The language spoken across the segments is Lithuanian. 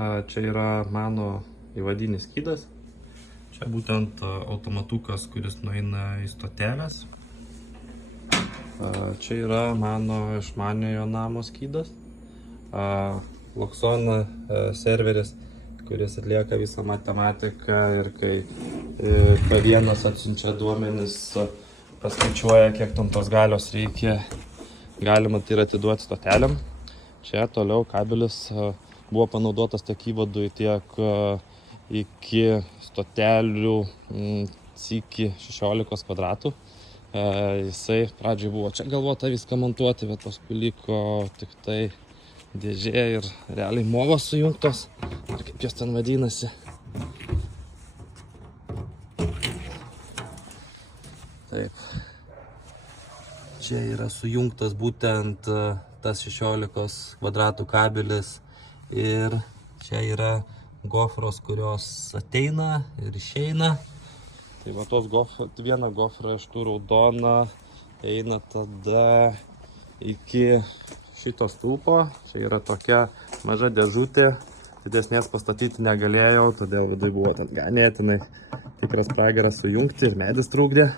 Čia yra mano įvadinis skydas. Čia būtent automatukas, kuris nueina į stotelės. Čia yra mano išmaniojo namo skydas. Loxon serveris, kuris atlieka visą matematiką ir kai P1 atsiunčia duomenis, paskaičiuoja, kiek tam tos galios reikia, galima tai ir atiduoti stotelėm. Čia toliau kabelis buvo panaudotas tiek įvadui, tiek iki stotelių iki 16 kvadratų. Jisai pradžioj buvo čia galvota viską montuoti, bet paskui liko tik tai dėžė ir realiai movos sujungtos, ar kaip jos ten vadinasi. Taip. Čia yra sujungtas būtent tas 16 kvadratų kabelis ir čia yra gofros, kurios ateina ir išeina. Tai va tos vieną gofrą iš tų raudoną eina tada iki šito stulpo. Čia yra tokia maža dėžutė, didesnės pastatyti negalėjau, todėl viduje buvo ten ganėtinai tikras pragaras sujungti ir medis trūkdė.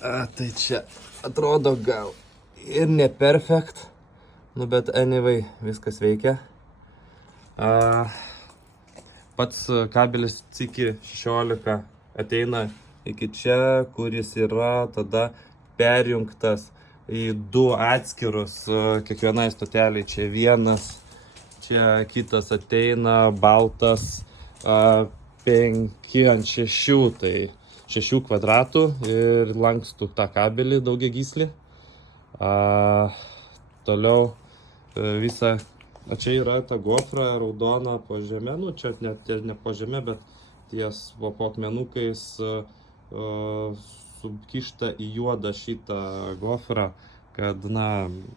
Tai čia atrodo gal ir ne perfect, bet anyway viskas veikia. Pats kabelis iki 16 ateina iki čia, kuris yra tada perjungtas į du atskirus kiekvienai stoteliai. Čia vienas, čia kitas ateina baltas 5 ant 6, tai 6 kvadratų ir lankstų tą kabelį daugiagyslį. Toliau visą, čia yra ta gofra raudona po žeme, čia net ne po žeme, bet ties po akmenukais sukišta į juodą šitą gofrą, kad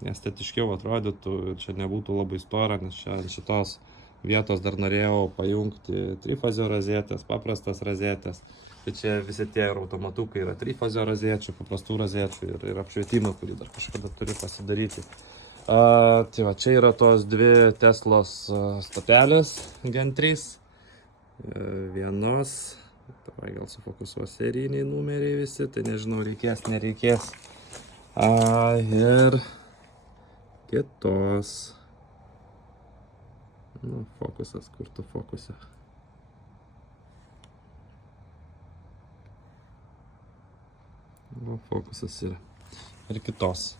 estetiškiau atrodytų ir čia nebūtų labai stora, nes čia ant šitos vietos dar norėjau pajungti trifazio rozetės, paprastas rozetės. Tai čia visi tie automatukai yra trifazio rozečių, paprastų rozečių ir apšvietimą, kurį dar kažkada turiu pasidaryti. Tai va, čia yra tos dvi Teslos stotelės Gen 3. Vienos, gal sufokusuos serijiniai numeriai visi, tai nežinau, reikės, nereikės. Ir kitos. Fokusas, kur tu fokusė? Fokusas yra. Ir kitos.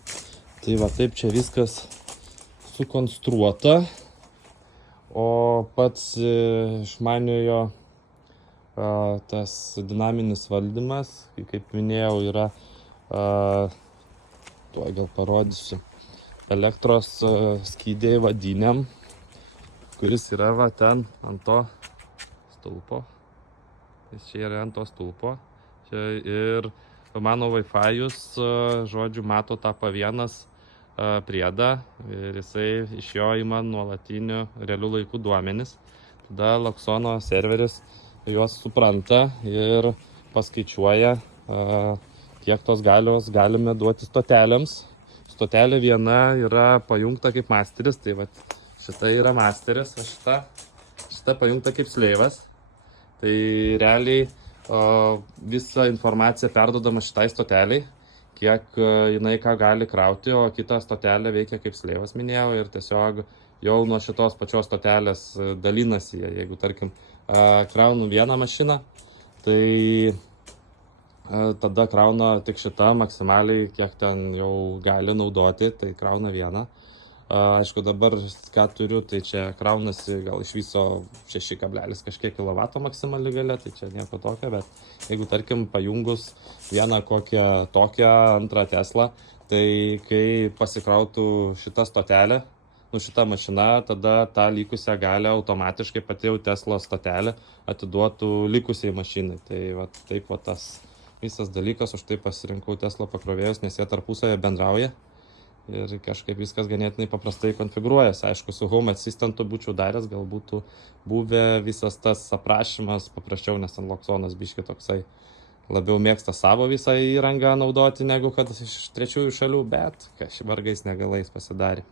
Tai va, taip čia viskas sukonstruota. O pats išmaniojo tas dinaminis valdymas, kaip minėjau, yra, tuoj gal parodysiu, elektros skydė vadiniam, kuris yra va ten ant to stulpo. Jis čia yra ant to stulpo. Čia ir mano Wi-Fi'us, žodžiu, mato tą P1 priedą ir jisai iš jo ima nuolatinių realių laikų duomenis. Tada Loxono serveris juos supranta ir paskaičiuoja, kiek tos galios galime duoti stotelėms. Stotelė viena yra pajungta kaip masteris, tai va, šita yra masteris, o šita pajungta kaip sleivas. Tai realiai visa informacija perduodama šitai stoteliai, kiek jinai ką gali krauti, o kita stotelė veikia kaip sleivas, minėjau, ir tiesiog jau nuo šitos pačios stotelės dalinasi. Jeigu, tarkim, kraunu vieną mašiną, tai tada krauna tik šita maksimaliai, kiek ten jau gali naudoti, tai krauna vieną. Aišku, dabar ką turiu, tai čia kraunasi gal iš viso 6 kablelis kažkiek kilovato maksimali galia, tai čia nieko tokio, bet jeigu, tarkim, pajungus vieną kokią tokią antrą Teslą, tai kai pasikrautų šitą stotelę, šitą mašiną, tada tą likusią galę automatiškai pati jau Teslos stotelė atiduotų likusiai mašinai. Tai va, taip va tas visas dalykas, už tai pasirinkau Tesla pakrovėjus, nes jie tarpusavėje bendrauja. Ir kažkaip viskas ganėtinai paprastai konfigūruojasi. Aišku, su Home Assistantu būčiau daręs, gal būtų buvę visas tas aprašymas paprasčiau, nes ten Loxonas biški toksai labiau mėgsta savo visą įrangą naudoti, negu kad iš trečiųjų šalių, bet vargais negalais pasidarė.